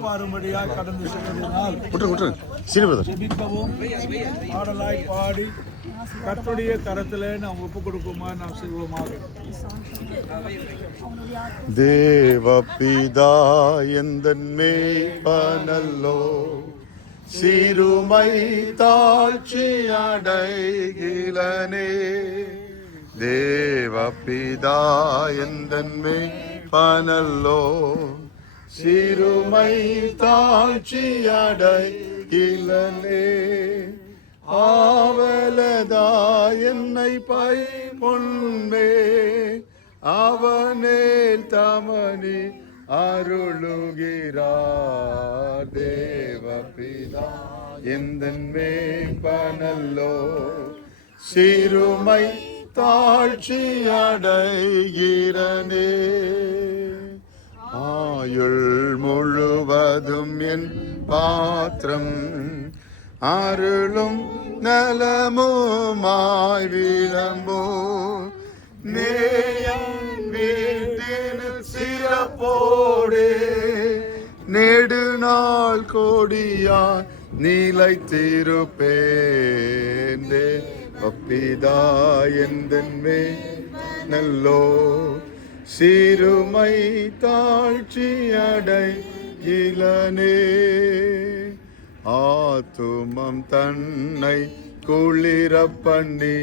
இளைப்பாறும்படியாக கடந்து சென்றதினால் ஜெபிக்கவும் பாடலாய் பாடி கர்த்தருடைய கரத்தில் நாம் ஒப்பு கொடுப்போமா நாம் செய்வோமாக. தேவபிதா எந்தன் மேய்ப்பனல்லோ, சிறுமை தாழ்ச்சி அடைகிலனே. தேவபிதா எந்தன் மேய்ப்பனல்லோ, சிறுமை தாழ்ச்சி அடைகிலனே. ஆவலதா என்னை பை பொன்மே, அவனேல் தமனி அருளுகிறார். தேவபிதா எந்தன் மேய்ப்பனல்லோ, சிறுமை தாழ்ச்சி அடைகிறனே. ஆயுள் முழுவதும் என் பாத்திரம் அருளும் நலமுமாய் விளம்போ. நேயம் வீட்டின் சிறப்போடே நெடுநாள் கோடியாய் நிலைத்திருப்பேன். தேவபிதா எந்தன் மேய்ப்பனல்லோ, சிறுமை தாழ்ச்சி அடைகிலனே. ஆத்துமம் தன்னை குளிர பண்ணி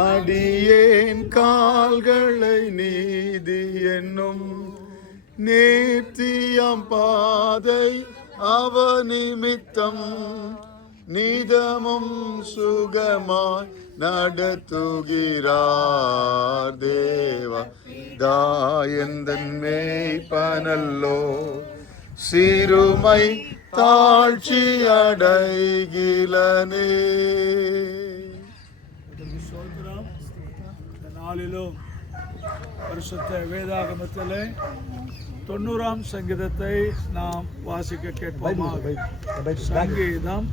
அடியேன் கால்களை நீதி என்னும் நேர்த்தியம் பாதை அவநிமித்தம் நிதமும் சுகமாய் நடத்துகிறார். தேவபிதா எந்தன் மேய்ப்பனல்லோ, சிறுமை தாழ்ச்சி அடைகிலனே. இந்த நாளிலும் பரிசுத்த வேதாகமத்திலே 90ஆம் சங்கீதத்தை நாம் வாசிக்க கேட்போமா? சங்கீதம்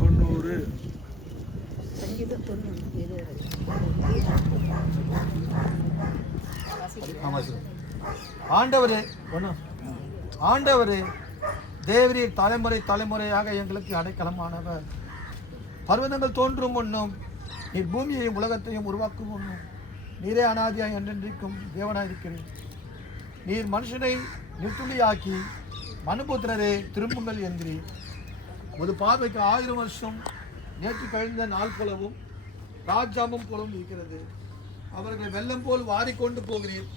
90. ஆண்டவரே, ஆண்டவரே, தேவரீர் தலைமுறை தலைமுறையாக எங்களுக்கு அடைக்கலமானவர். பர்வதங்கள் தோன்றும் முன்னும் நீர் பூமியையும் உலகத்தையும் உருவாக்கும் முன்னும் நீரே அனாதியாய் என்றென்றைக்கும் தேவனாயிருக்கிறேன். நீர் மனுஷனை நிர்த்துளியாக்கி மனுபுத்திரரே திரும்புங்கள் என்கிறீர். ஒரு பார்வைக்கு 1000 வருஷம் நேற்று கழிந்த நாள் போலவும் ராஜாமும் போலவும் இருக்கிறது. அவர்களை வெள்ளம் போல் வாரிக்கொண்டு போகிறீர்.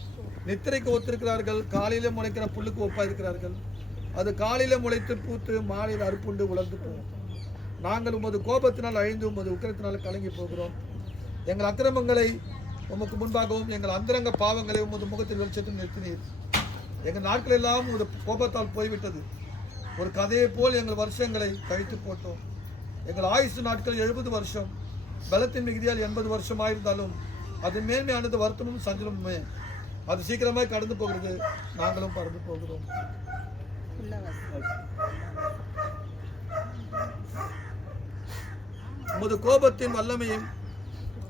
நித்திரைக்கு ஒத்திருக்கிறார்கள், காலையில முளைக்கிற புல்லுக்கு ஒப்பாயிருக்கிறார்கள். அது காலையில முளைத்து பூத்து மாலையில் அறுப்புண்டு உலர்ந்து போகும். நாங்கள் உமது கோபத்தினால் அழிந்து உமது உக்கிரத்தினால் கலங்கி போகிறோம். எங்கள் அக்கிரமங்களை உமக்கு முன்பாகவும் எங்கள் அந்தரங்க பாவங்களை உமது முகத்தில் வெளிச்சத்தில் நிறுத்தினீர். எங்கள் நாட்கள் எல்லாம் உமது கோபத்தால் போய்விட்டது. ஒரு கதையை போல் எங்கள் வருஷங்களை கழித்து போட்டோம். எங்கள் ஆயுசு நாட்கள் 70 வருஷம். பலத்தின் மிகுதியால் 80 வருஷம் ஆயிருந்தாலும் அது மேன்மையானது வருத்தமும் சஞ்சலமுமே. அது சீக்கிரமாய் கடந்து போகிறது, நாங்களும் பறந்து போகிறோம். உமது கோபத்தின் வல்லமையும்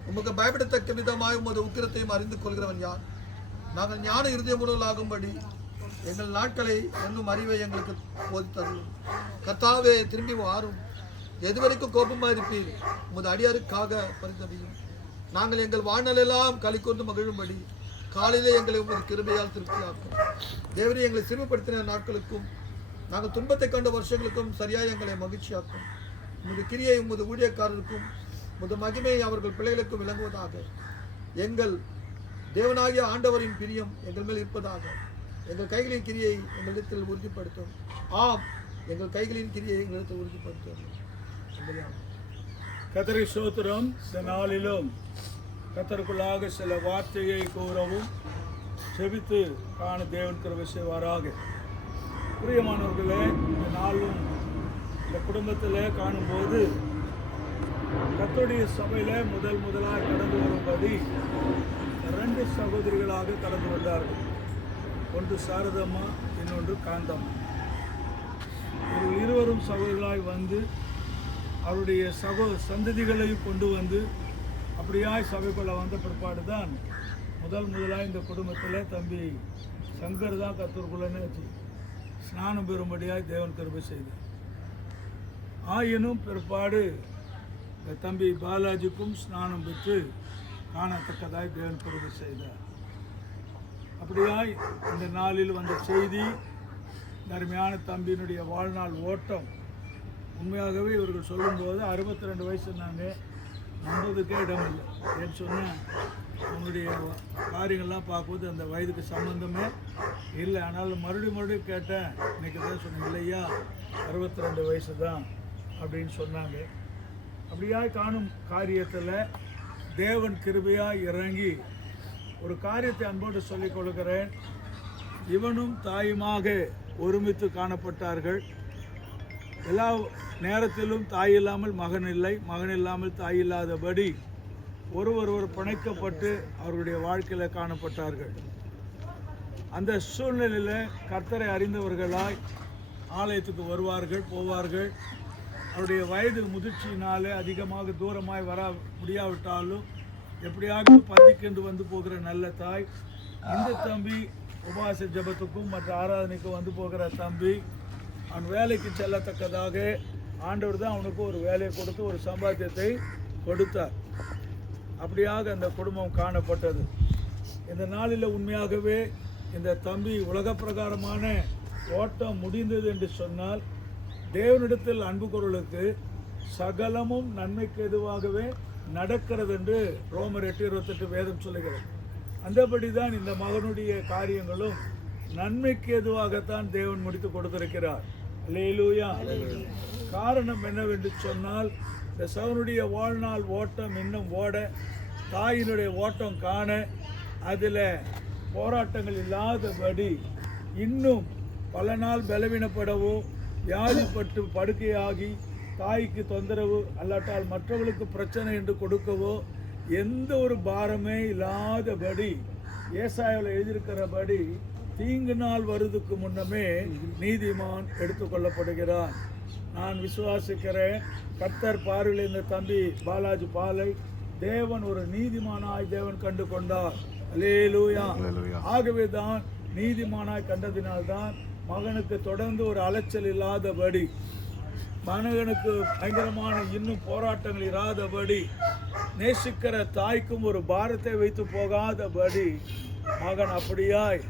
உமக்கு பயப்படத்தக்க விதமாய் உமது உக்கிரத்தையும் அறிந்து கொள்கிறவன் யார்? நாங்கள் ஞான இருதயமுள்ளவர்களாகும்படி எங்கள் நாட்களை என்னும் அறிவை எங்களுக்கு போதித்தருளும். கர்த்தாவே, திரும்பி வாரும். எதுவரைக்கும் கோபமாக இருப்பீர்? உமது அடியாருக்காக பரிதபியும். நாங்கள் எங்கள் வாழ்நாளெல்லாம் களி கொண்டு மகிழும்படி காலையிலே எங்களை உமது கிருபையால் திருப்தியாக்கும். தேவரே, எங்களை சிறுமைப்படுத்தின நாட்களுக்கும் நாங்கள் துன்பத்தை கண்ட வருஷங்களுக்கும் சரியாக எங்களை மகிழ்ச்சியாக்கும். உமது கிரியை உமது ஊழியக்காரருக்கும் உமது மகிமையை அவர்கள் பிள்ளைகளுக்கும் விளங்குவதாக. எங்கள் தேவனாகிய ஆண்டவரின் பிரியம் எங்கள் மேல் இருப்பதாக. எங்கள் கைகளின் கிரியை எங்களிடத்தில் உறுதிப்படுத்தும். ஆம், எங்கள் கைகளின் கிரியை எங்களிடத்தில் உறுதிப்படுத்தும். கர்த்தரை ஸ்தோத்திரம். இந்த நாளிலும் கர்த்தருக்குள்ளாக சில வார்த்தையை கூறவும் செபித்து காண தேவன் கிருபை செய்வாராக. பிரியமானவர்களே, இந்த நாளும் இந்த குடும்பத்தில் காணும்போது கர்த்தருடைய சபையில் முதலாக கடந்து வரும்படி 2 சகோதரிகளாக கடந்து வந்தார்கள். ஒன்று சாரதம்மா, இன்னொன்று காந்தம்மா. இருவரும் சகோதரர்களாய் வந்து அவருடைய சந்ததிகளையும் கொண்டு வந்து அப்படியாய் சபைக்குள்ள வந்த பிற்பாடு தான் முதலாக இந்த குடும்பத்தில் தம்பி சங்கர் தான் கர்த்தருக்குள்ளே ஸ்நானம் பெறும்படியாய் தேவன் கிருபை செய்தார். ஆயினும் பிற்பாடு இந்த தம்பி பாலாஜிக்கும் ஸ்நானம் பெற்று காணத்தக்கதாய் தேவன் கிருபை செய்தார். அப்படியாய் இந்த நாளில் வந்த செய்தி, அருமையான தம்பியினுடைய வாழ்நாள் ஓட்டம். உண்மையாகவே இவர்கள் சொல்லும்போது 62 வயசு நாங்கள் நம்பதுக்கே இடமில்லை. ஏன்னு சொன்னால் அவனுடைய காரியங்கள்லாம் பார்க்கும்போது அந்த வயதுக்கு சம்பந்தமே இல்லை. ஆனாலும் மறுபடியும் கேட்டேன். இன்னைக்கு தான் சொன்னேன், இல்லையா 62 வயசு தான் அப்படின்னு சொன்னாங்க. அப்படியாய் காணும் காரியத்தில் தேவன் கிருபையாய் இறங்கி ஒரு காரியத்தை அன்போடு சொல்லிக் கொள்கிறேன். இவனும் தாயுமாக ஒருமித்து காணப்பட்டார்கள். எல்லா நேரத்திலும் தாய் இல்லாமல் மகன் இல்லை, மகன் இல்லாமல் தாய் இல்லாதபடி ஒருவர் பிணைக்கப்பட்டு அவருடைய வாழ்க்கையில் காணப்பட்டார்கள். அந்த சூழ்நிலையில் கர்த்தரை அறிந்தவர்களாய் ஆலயத்துக்கு வருவார்கள், போவார்கள். அவருடைய வயது முதிர்ச்சியினாலே அதிகமாக தூரமாய் வர முடியாவிட்டாலும் எப்படியாக பந்திக்கென்று வந்து போகிற நல்ல தாய். இந்த தம்பி உபவாச ஜபத்துக்கும் மற்ற ஆராதனைக்கும் வந்து போகிற தம்பி அவன் வேலைக்கு செல்லத்தக்கதாக ஆண்டவர் தான் அவனுக்கு ஒரு வேலையை கொடுத்து ஒரு சம்பாத்தியத்தை கொடுத்தார். அப்படியாக அந்த குடும்பம் காணப்பட்டது. இந்த நாளில் உண்மையாகவே இந்த தம்பி உலக பிரகாரமான ஓட்டம் முடிந்தது என்று சொன்னால், தேவனிடத்தில் அன்பு கூறுவதற்கு சகலமும் நன்மைக்கு எதுவாகவே நடக்கிறது என்று ரோமர் 8:28 வேதம் சொல்லுகிறது. அந்தபடி தான் இந்த மகனுடைய காரியங்களும் நன்மைக்கு எதுவாகத்தான் தேவன் முடித்து கொடுத்திருக்கிறார். அல்லேலூயா. காரணம் என்னவென்று சொன்னால், இந்த சகனுடைய வாழ்நாள் ஓட்டம் இன்னும் ஓட, தாயினுடைய ஓட்டம் காண, அதில் போராட்டங்கள் இல்லாதபடி இன்னும் பல நாள் பலவீனப்படவோ வியாதிப்பட்டு படுக்கையாகி தாய்க்கு தொந்தரவு அல்லாட்டால் மற்றவர்களுக்கு பிரச்சனை என்று கொடுக்கவோ எந்த ஒரு பாரமே இல்லாதபடி ஏசாயாவில் எழுதியிருக்கிறபடி தீங்கு நாள் வருவதற்கு முன்னமே நீதிமான் எடுத்துக்கொள்ளப்படுகிறான். நான் விசுவாசிக்கிறேன், கர்த்தர் பார்வையில் இந்த தம்பி பாலாஜி பாலை தேவன் ஒரு நீதிமானாய் தேவன் கண்டு கொண்டார். அல்லேலூயா. ஆகவே தான் நீதிமானாய் கண்டதினால்தான் மகனுக்கு தொடர்ந்து ஒரு அலைச்சல் இல்லாதபடி, மகனுக்கு பயங்கரமான இன்னும் போராட்டங்கள் இராதபடி, நேசிக்கிற தாய்க்கும் ஒரு பாரத்தை வைத்து போகாதபடி மகன் அப்படியாய்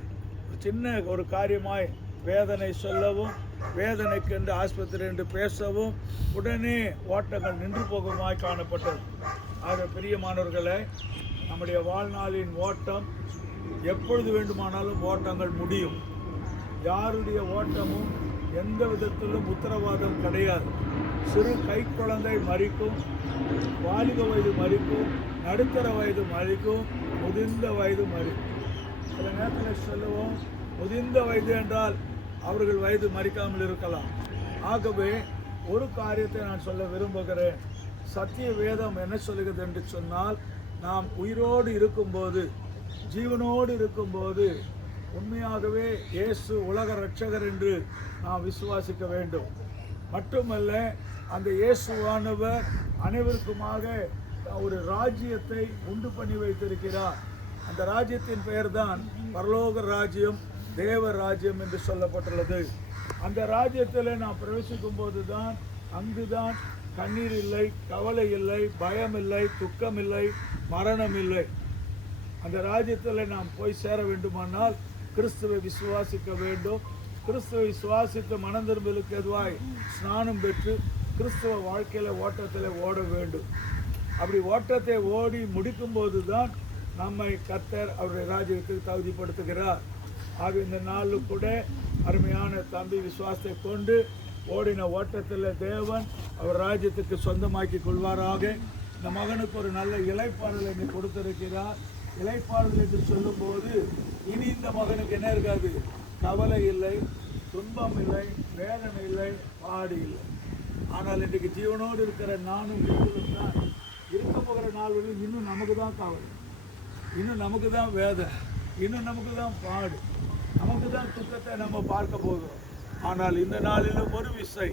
சின்ன ஒரு காரியமாய் வேதனை சொல்லவும், வேதனைக்கு என்று ஆஸ்பத்திரி என்று பேசவும் உடனே ஓட்டங்கள் நின்று போகுமாய் காணப்பட்டது. ஆக பிரியமானவர்களே, நம்முடைய வாழ்நாளின் ஓட்டம் எப்பொழுது வேண்டுமானாலும் ஓட்டங்கள் முடியும். யாருடைய ஓட்டமும் எந்த விதத்திலும் உத்தரவாதம் கிடையாது. சிறு கை குழந்தை மறிக்கும், வாலிப வயது மறிக்கும், நடுத்தர வயது மறிக்கும், முதிர்ந்த வயது மறிக்கும். சில நேரத்தில் சொல்லுவோம், முதிர்ந்த வயது என்றால் அவர்கள் வயது மறிக்காமல் இருக்கலாம். ஆகவே ஒரு காரியத்தை நான் சொல்ல விரும்புகிறேன். சத்திய வேதம் என்ன சொல்லுகிறது என்று சொன்னால், நாம் உயிரோடு இருக்கும்போது, ஜீவனோடு இருக்கும்போது உண்மையாகவே இயேசு உலக இரட்சகர் என்று நாம் விசுவாசிக்க வேண்டும். மட்டுமல்ல, அந்த இயேசுவானவர் அனைவருக்குமாக ஒரு ராஜ்யத்தை உண்டு பண்ணி வைத்திருக்கிறார். அந்த ராஜ்யத்தின் பெயர்தான் பரலோக ராஜ்யம், தேவ ராஜ்யம் என்று சொல்லப்பட்டுள்ளது. அந்த ராஜ்யத்தில் நாம் பிரவேசிக்கும் போது தான் அங்குதான் கண்ணீர் இல்லை, கவலை இல்லை, பயம் இல்லை, துக்கம் இல்லை, மரணம் இல்லை. அந்த ராஜ்யத்தில் நாம் போய் சேர வேண்டுமானால் கிறிஸ்துவை விசுவாசிக்க வேண்டும். கிறிஸ்துவை விசுவாசித்து மனம் திரும்பலுக்கு எதுவாய் ஸ்நானம் பெற்று கிறிஸ்துவ வாழ்க்கையில் ஓட்டத்தில் ஓட வேண்டும். அப்படி ஓட்டத்தை ஓடி முடிக்கும்போது தான் நம்மை கர்த்தர் அவருடைய ராஜ்யத்துக்கு தகுதிப்படுத்துகிறார். ஆக இந்த நாளில் கூட அருமையான தம்பி விசுவாசத்தை கொண்டு ஓடின ஓட்டத்தில் தேவன் அவர் ராஜ்யத்துக்கு சொந்தமாக்கி கொள்வாராக. இந்த மகனுக்கு ஒரு நல்ல இளைப்பாறுதல் என்று கொடுத்திருக்கிறார். இளைப்பாறுதல் என்று சொல்லும்போது இனி இந்த மகனுக்கு என்ன இருக்காது? கவலை இல்லை, துன்பம் இல்லை, வேதனை இல்லை, பாடு இல்லை. ஆனால் இன்றைக்கு ஜீவனோடு இருக்கிற நானும் நீங்களும் தான் இருக்க போகிற நாள்களில் இன்னும் நமக்கு தான் கவலை, இன்னும் நமக்கு தான் வேதனை, இன்னும் நமக்கு தான் பாடு, நமக்கு தான் துக்கத்தை நம்ம பார்க்க போகிறோம். ஆனால் இந்த நாளிலும் ஒரு விசை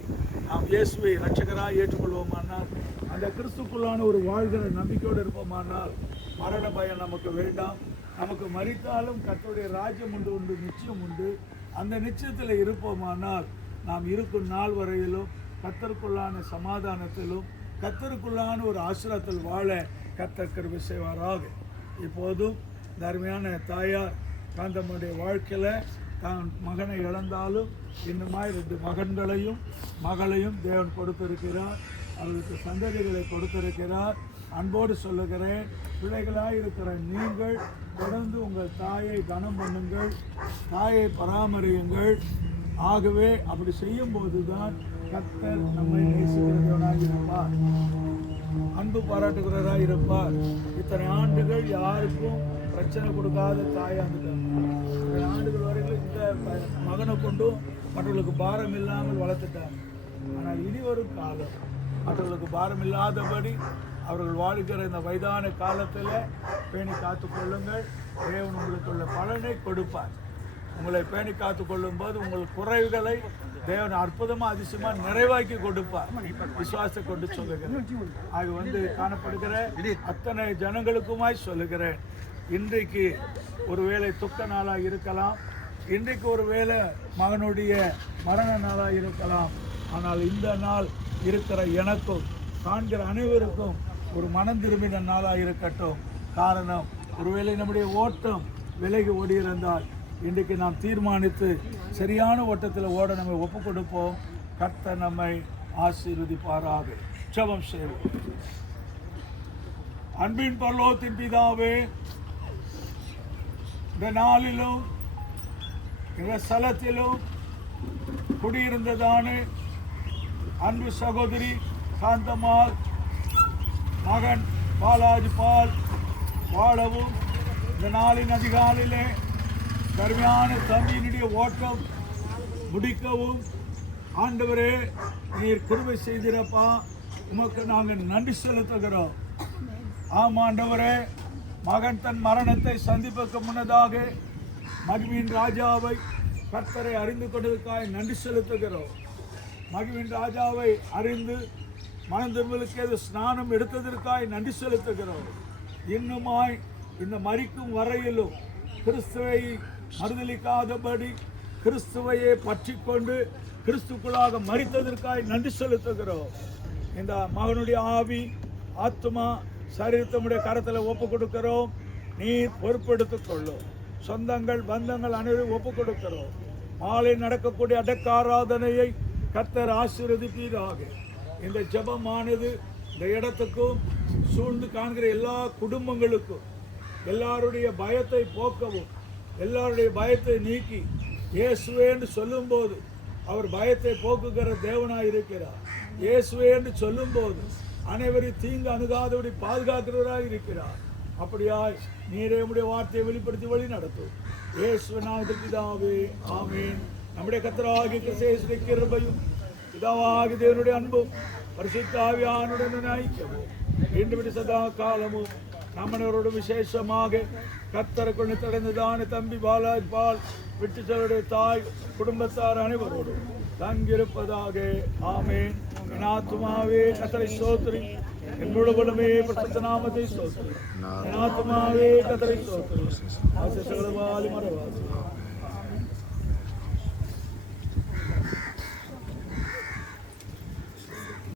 நாம் இயேசுவை இரட்சகராக ஏற்றுக்கொள்வோமானால், அந்த கிறிஸ்துக்குள்ளான ஒரு வாழ்கிற நம்பிக்கையோடு இருப்போமானால் மரண பயம் நமக்கு வேண்டாம். நமக்கு மரித்தாலும் கர்த்தருடைய ராஜ்யம் உண்டு, நிச்சயம் உண்டு. அந்த நிச்சயத்தில் இருப்போமானால் நாம் இருக்கும் நாள் வரையிலும் கர்த்தருக்குள்ளான சமாதானத்திலும் கர்த்தருக்குள்ளான ஒரு ஆசிரத்தில் வாழ கர்த்தர் கிருபை செய்வாராக. இப்போதும் இந்த அருமையான தாயார் காந்தம்முடைய வாழ்க்கையில் தான் மகனை இழந்தாலும் இன்னுமாய் 2 மகன்களையும் மகளையும் தேவன் கொடுத்திருக்கிறார். அவர்களுக்கு சந்ததிகளை கொடுத்திருக்கிறார். அன்போடு சொல்லுகிறேன், பிள்ளைகளாக இருக்கிற நீங்கள் தொடர்ந்து உங்கள் தாயை கனம் பண்ணுங்கள், தாயை பராமரியுங்கள். ஆகவே அப்படி செய்யும்போது தான் கர்த்தர் நம்மை நேசிக்கிறவனாக இருப்பார், அன்பு பாராட்டுகிறவராக இருப்பார். இத்தனை ஆண்டுகள் யாருக்கும் பிரச்சனை கொடுக்காத தாயாந்துட்டாங்க. இத்தனை ஆண்டுகள் வரைக்கும் இந்த மகனை கொண்டும் மற்றவர்களுக்கு பாரம் இல்லாமல் வளர்த்துட்டாங்க. ஆனால் இனி வரும் காலம் மற்றவர்களுக்கு பாரம் இல்லாதபடி அவர்கள் வாழ்கிற இந்த வயதான காலத்தில் பேணி காத்து கொள்ளுங்கள். தேவன் உங்களுக்கு உள்ள பலனை கொடுப்பார். உங்களை பேணி காத்து கொள்ளும் போது உங்கள் குறைவுகளை தேவன் அற்புதமாக அதிசயமாக நிறைவாக்கி கொடுப்பார். விசுவாசத்தை கொண்டு சொல்லுகிறேன். அது காணப்படுகிற அத்தனை ஜனங்களுக்குமாய் சொல்லுகிறேன். இன்றைக்கு ஒருவேளை துக்க நாளாக இருக்கலாம், இன்றைக்கு ஒருவேளை மகனுடைய மரண நாளாக இருக்கலாம். ஆனால் இந்த நாள் இருக்கிற எனக்கும் காண்கிற அனைவருக்கும் ஒரு மனம் திரும்பின நாளாக இருக்கட்டும். காரணம், ஒருவேளை நம்முடைய ஓட்டம் விலகி ஓடியிருந்தால் இன்றைக்கு நாம் தீர்மானித்து சரியான ஓட்டத்தில் ஓட நம்மை ஒப்பு கொடுப்போம். கர்த்தர் நம்மை ஆசீர்வதிப்பாராக. ஜெபம் செய்வோம். அன்பின் பரலோகத்தின் பிதாவே, இந்த நாளிலும் இந்த ஸ்தலத்திலும் குடியிருந்ததான அன்பு சகோதரி காந்தம்மாள் மகன் பாலாஜி பால் வாழவும், இந்த நாளின் அதிகாலையிலே கருமையான தம்பியினுடைய ஓட்டம் முடிக்கவும் ஆண்டவரே நீர் கிருபை செய்திருப்பா. உமக்கு நாங்கள் நன்றி செலுத்துகிறோம். ஆம் ஆண்டவரே, மகன் தன் மரணத்தை சந்திப்பதற்கு முன்னதாக மகிமையின் ராஜாவை கர்த்தரை அறிந்து கொண்டதற்காக நன்றி செலுத்துகிறோம். மகிமையின் ராஜாவை அறிந்து மனதிற்கு ஸ்நானம் எடுத்ததற்காக நன்றி செலுத்துகிறோம். இன்னுமாய் இந்த மரிக்கும் வரையிலும் கிறிஸ்துவை மறுதலிக்காதபடி கிறிஸ்துவையே பற்றி கொண்டு கிறிஸ்துக்குள்ளாக மரித்ததற்காக நன்றி செலுத்துகிறோம். இந்த மகனுடைய ஆவி ஆத்மா சரீரத்தமுடைய கரத்தில் ஒப்பு கொடுக்கிறோம். நீர் பொறுப்பெடுத்துக் கொள்ளும். சொந்தங்கள் பந்தங்கள் அனைவரும் ஒப்பு கொடுக்கிறோம். மாலை நடக்கக்கூடிய அடக்க ஆராதனையை கர்த்தர் ஆசீர்வதிப்பீராக. இந்த ஜெபமானது இந்த இடத்துக்கும் சூழ்ந்து காண்கிற எல்லா குடும்பங்களுக்கும் எல்லாருடைய பயத்தை போக்கவும், எல்லாருடைய பயத்தை நீக்கி இயேசுவே என்று சொல்லும்போது அவர் பயத்தை போக்குகிற தேவனாய் இருக்கிறார். இயேசுவே என்று சொல்லும்போது அனைவரையும் தீங்கு அணுகாதபடி பாதுகாக்கிறவராக இருக்கிறார். அப்படியாய் நீரே உம்முடைய வார்த்தையை வெளிப்படுத்தி வழி நடத்தும். இயேசுவின் நாமத்தில் பிதாவே, ஆமென். நம்முடைய கர்த்தராகிய கிறிஸ்து கிருபையும் பிதாவாகிய தேவனுடைய அன்பும் பரிசுத்த ஆவியானவருடன் ஐக்கியமும் இன்று சதா காலமும் நம்மனவரோடு விசேஷமாக கர்த்தருக்குள் தொடர்ந்துதான தம்பி பாலாஜ் பால் விட்டு செல்லுடைய தாய் குடும்பத்தார் அனைவரோடும் தங்கியிருப்பதாக. ஆமென். என் ஆத்துமாவே கர்த்தரை ஸ்தோத்திரி, என் முழுவதுமே பரிசுத்த நாமத்தை ஸ்தோத்திரி. என் ஆத்துமாவே கர்த்தரை ஸ்தோத்திரி. ஆசீர்வாதமாய் மறவாதே.